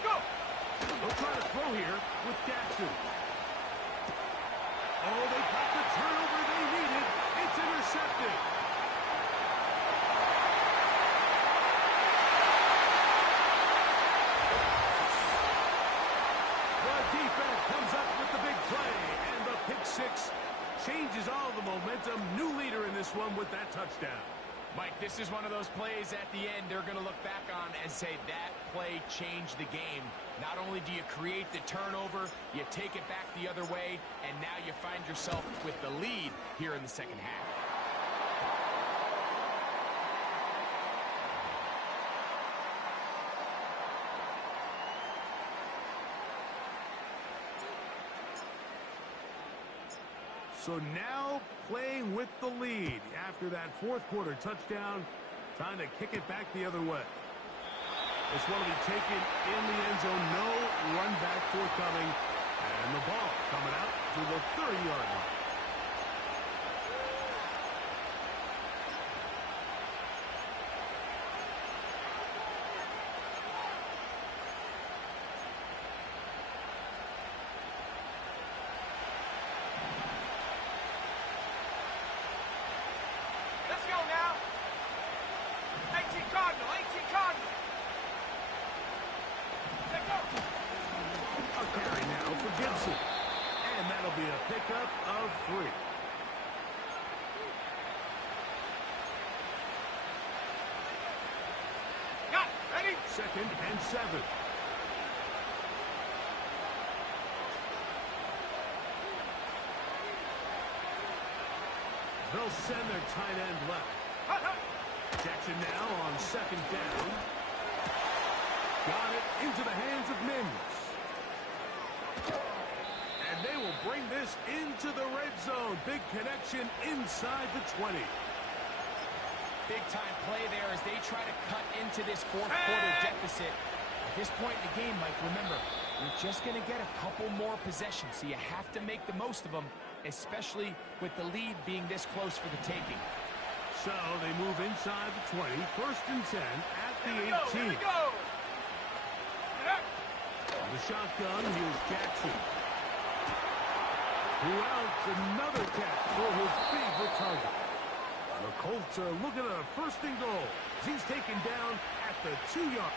Go! They'll try to throw here with Jackson. Oh, they got the turnover they needed. It's intercepted. Defense comes up with the big play, and the pick six changes all the momentum. New leader in this one with that touchdown. Mike, this is one of those plays at the end they're going to look back on and say that play changed the game. Not only do you create the turnover, you take it back the other way, and now you find yourself with the lead here in the second half. So now playing with the lead after that fourth quarter touchdown, trying to kick it back the other way. This one will be taken in the end zone. No run back forthcoming. And the ball coming out to the 30-yard line. Let's go now. 18 Cardinal, 18 Cardinal. Let's go. A carry now for Gibson. And that'll be a pickup of 3. Got it. Ready? 2nd and 7. They'll send their tight end left. Hut, hut. Jackson now on 2nd down. Got it into the hands of Mims. And they will bring this into the red zone. Big connection inside the 20. Big-time play there as they try to cut into this fourth quarter deficit. At this point in the game, Mike, remember, you're just going to get a couple more possessions, so you have to make the most of them, especially with the lead being this close for the taking. So they move inside the 20. 1st and 10 at the 18. Here we go. On the shotgun, here's Jackson. Who else? Another catch for his favorite target. The Colts are looking at a 1st and goal. He's taken down at the 2-yard.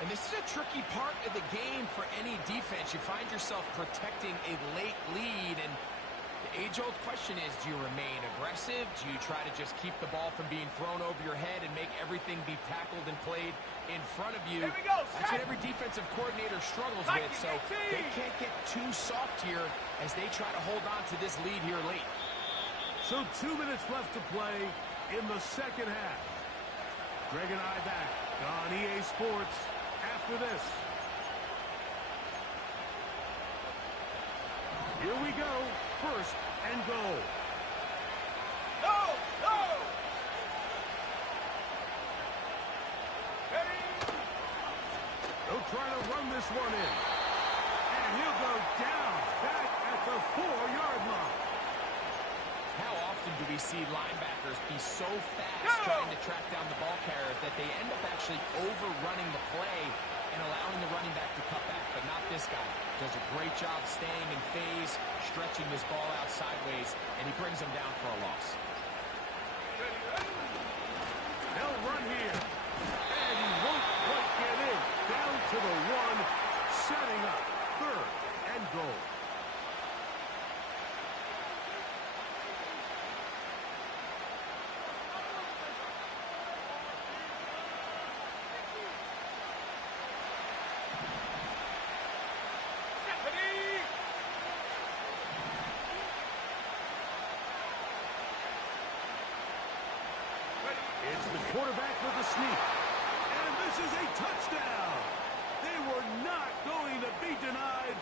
And this is a tricky part of the game for any defense. You find yourself protecting a late lead, and the age-old question is, do you remain aggressive? Do you try to just keep the ball from being thrown over your head and make everything be tackled and played in front of you? Here we go, That's what every defensive coordinator struggles with, so they can't get too soft here as they try to hold on to this lead here late. So 2 minutes left to play in the second half. Greg and I back on EA Sports after this. Here we go. 1st and goal. No, no. Ready? They'll try to run this one in. And he'll go down back at the 4-yard line. How often do we see linebackers be so fast trying to track down the ball carrier that they end up actually overrunning the play and allowing the running back to cut back, but not this guy. Does a great job staying in phase, stretching this ball out sideways, and he brings him down for a loss. They'll run here, and he won't quite get in. Down to the 1, setting up 3rd and goal. It's the quarterback with a sneak. And this is a touchdown. They were not going to be denied,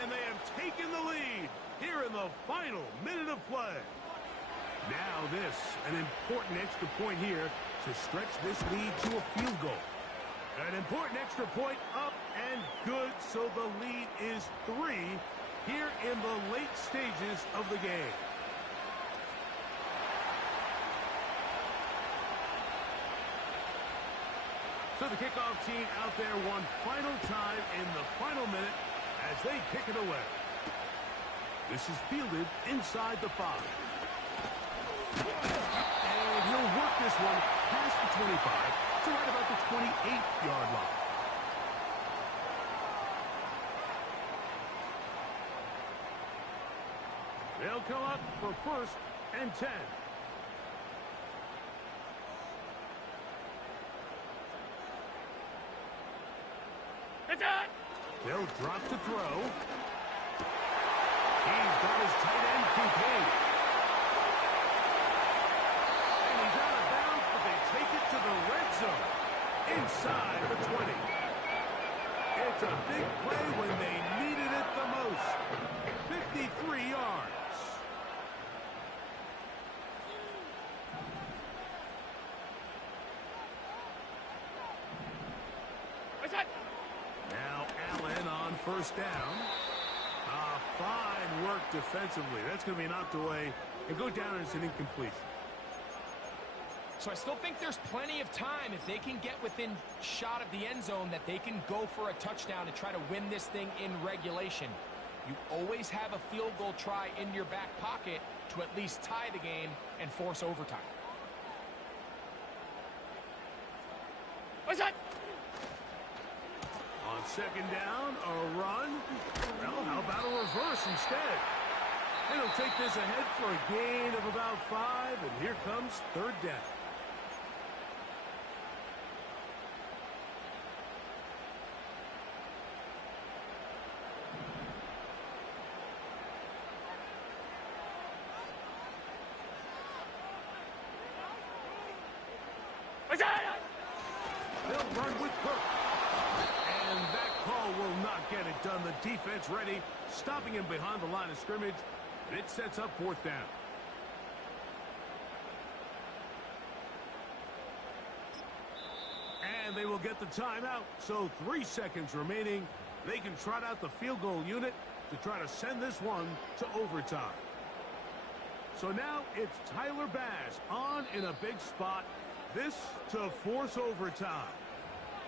and they have taken the lead here in the final minute of play. Now this, an important extra point here to stretch this lead to a field goal. An important extra point up and good, so the lead is 3 here in the late stages of the game. So the kickoff team out there one final time in the final minute as they kick it away. This is fielded inside the 5. And he'll work this one past the 25 to right about the 28-yard line. They'll come up for 1st and 10. They'll drop to throw. He's got his tight end contained. And he's out of bounds, but they take it to the red zone. Inside the 20. It's a big play when they needed it the most. 53 yards. Now Allen on 1st down. Fine work defensively. That's going to be knocked away and go down as an incompletion. So I still think there's plenty of time if they can get within shot of the end zone that they can go for a touchdown and try to win this thing in regulation. You always have a field goal try in your back pocket to at least tie the game and force overtime. What's that? On 2nd down, a run. Well, how about a reverse instead? And he'll take this ahead for a gain of about 5, and here comes 3rd down. They'll run with Cook. And that call will not get it done. The defense ready, stopping him behind the line of scrimmage. And it sets up 4th down. And they will get the timeout. So 3 seconds remaining. They can trot out the field goal unit to try to send this one to overtime. So now it's Tyler Bass on in a big spot. This to force overtime.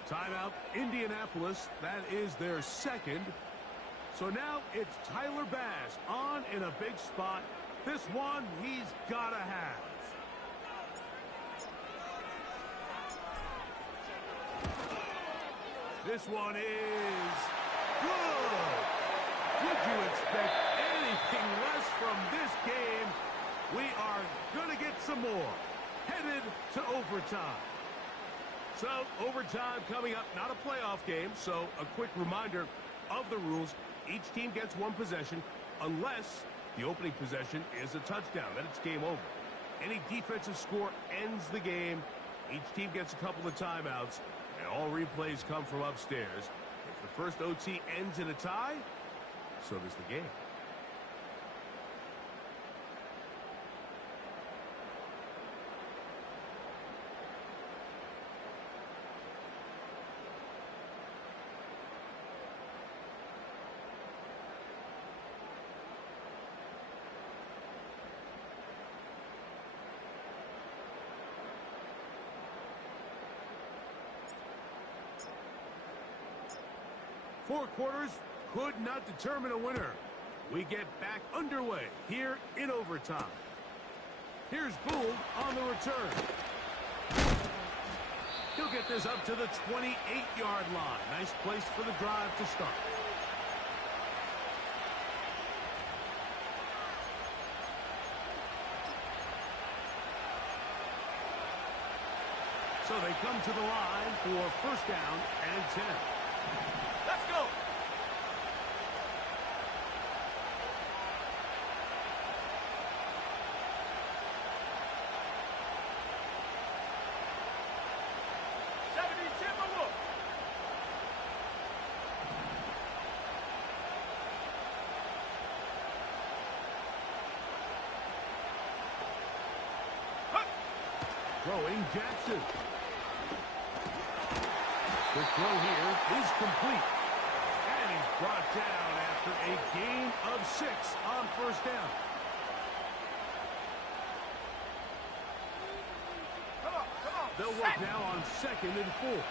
Timeout, Indianapolis. That is their 2nd. So now it's Tyler Bass on in a big spot. This one he's got to have. This one is good. Would you expect anything less from this game? We are going to get some more. Headed to overtime. So, overtime coming up, not a playoff game, so a quick reminder of the rules. Each team gets 1 possession unless the opening possession is a touchdown. Then it's game over. Any defensive score ends the game. Each team gets a couple of timeouts, and all replays come from upstairs. If the first OT ends in a tie, so does the game. Four quarters could not determine a winner. We get back underway here in overtime. Here's Gould on the return. He'll get this up to the 28-yard line. Nice place for the drive to start. So they come to the line for first down and 10. Let's go. Throwing Jackson. The throw here is complete. And he's brought down after a gain of 6 on first down. Come on. They'll work now on 2nd and 4.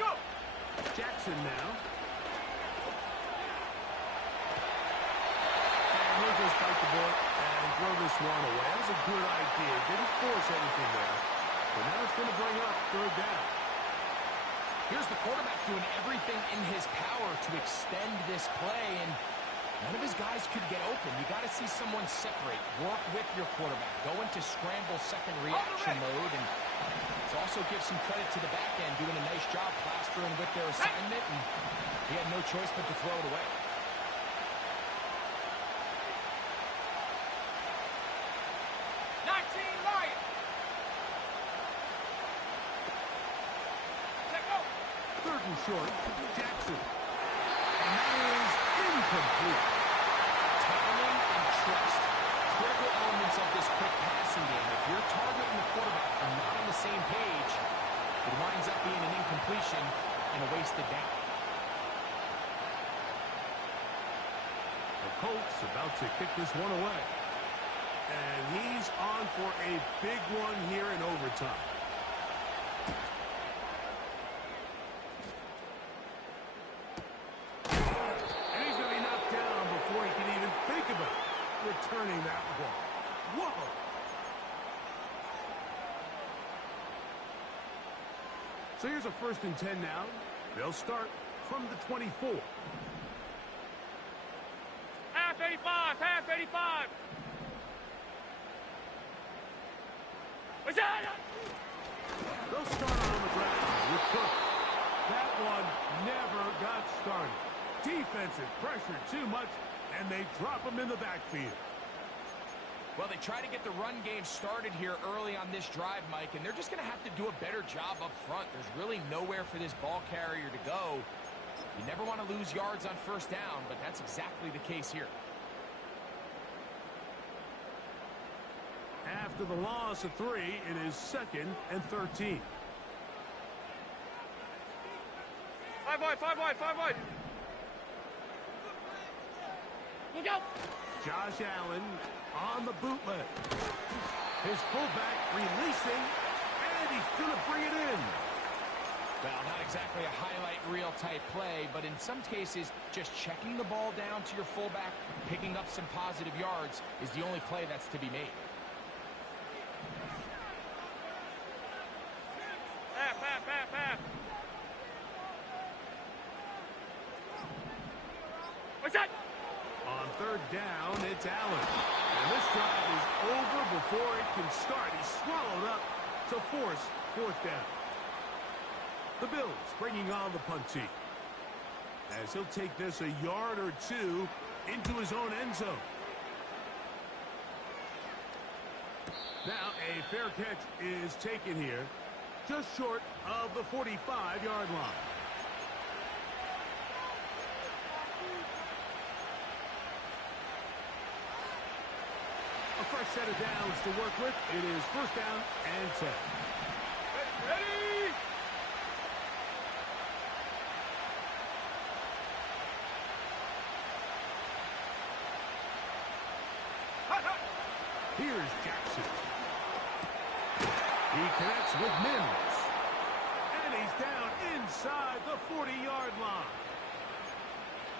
Go. Jackson now. He'll just bite the bullet and throw this one away. That was a good idea. Didn't force anything there. But now it's going to bring up third down. Here's the quarterback doing everything in his power to extend this play, and none of his guys could get open. You got to see someone separate, work with your quarterback, go into scramble second reaction mode, and also give some credit to the back end, doing a nice job plastering with their assignment, and he had no choice but to throw it away. Short, Jackson. And that is incomplete. Timing and trust, critical elements of this quick passing game. If your target and the quarterback are not on the same page, it winds up being an incompletion and a wasted down. The Colts about to kick this one away. And he's on for a big one here in overtime. Returning that ball. Whoa! So here's a 1st and 10 now. They'll start from the 24. Half 85. What's that? They'll start on the ground with Cook. That one never got started. Defensive pressure too much, and they drop him in the backfield. Well, they try to get the run game started here early on this drive, Mike, and they're just going to have to do a better job up front. There's really nowhere for this ball carrier to go. You never want to lose yards on first down, but that's exactly the case here. After the loss of 3, it is 2nd and 13. 5 wide. Look out! Josh Allen on the bootleg. His fullback releasing, and he's going to bring it in. Well, not exactly a highlight reel type play, but in some cases, just checking the ball down to your fullback, picking up some positive yards is the only play that's to be made. Half. What's that? On 3rd down, it's Allen. And this drive is over before it can start. He's swallowed up to force 4th down. The Bills bringing on the punt team, as he'll take this a yard or 2 into his own end zone. Now a fair catch is taken here, just short of the 45-yard line. A fresh set of downs to work with. It is 1st down and 10. Ready! Here's Jackson. He connects with Mims. And he's down inside the 40-yard line.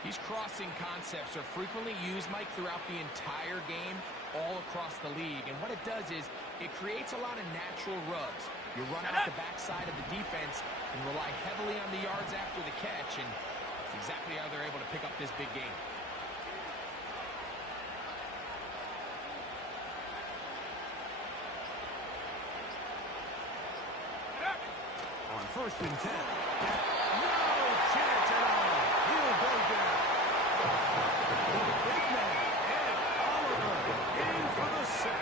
These crossing concepts are frequently used, Mike, throughout the entire game, all across the league. And what it does is it creates a lot of natural rubs. You run out the backside of the defense and rely heavily on the yards after the catch, and that's exactly how they're able to pick up this big game. On 1st and 10. No chance at all. He'll go down. The big man, Ed Oliver, in for the sack.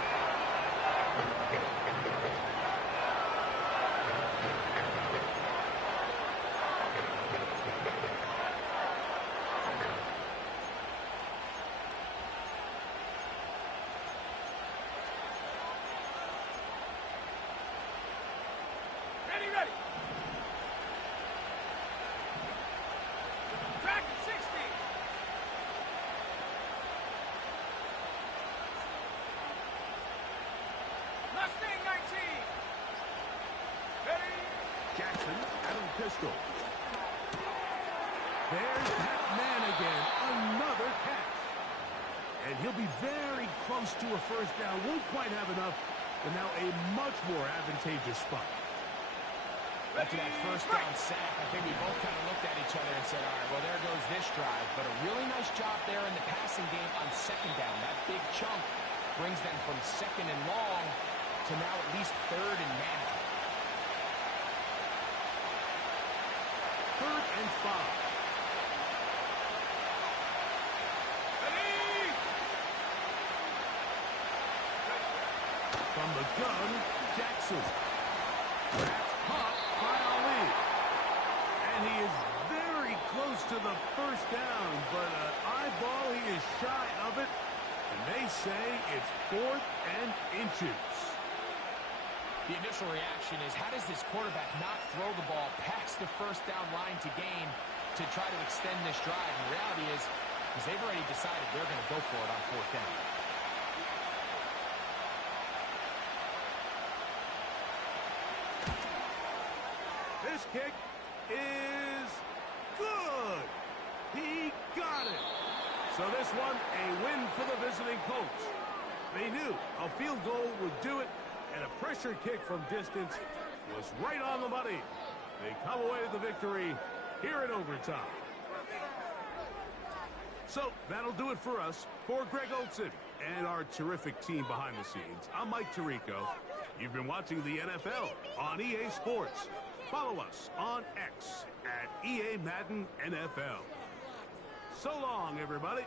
Ready. Track at 60. Mustang 19. Ready. Jackson out of the pistol. There's that man again. Another catch. And he'll be very close to a first down. Won't quite have enough, but now a much more advantageous spot. After that first down sack, I think we both kind of looked at each other and said, all right, well, there goes this drive. But a really nice job there in the passing game on 2nd down. That big chunk brings them from 2nd and long to now at least 3rd and manageable. 3rd and 5. From the gun, Jackson. That's caught by Ali. And he is very close to the first down, but an eyeball, he is shy of it. And they say it's 4th and inches. The initial reaction is, how does this quarterback not throw the ball past the first down line to gain to try to extend this drive? And the reality is they've already decided they're going to go for it on 4th down. This kick is good. He got it. So this one, a win for the visiting Colts. They knew a field goal would do it, and a pressure kick from distance was right on the money. They come away with the victory here in overtime. So that'll do it for us. For Greg Olson and our terrific team behind the scenes, I'm Mike Tirico. You've been watching the NFL on EA Sports. Follow us on X at EA Madden NFL. So long, everybody.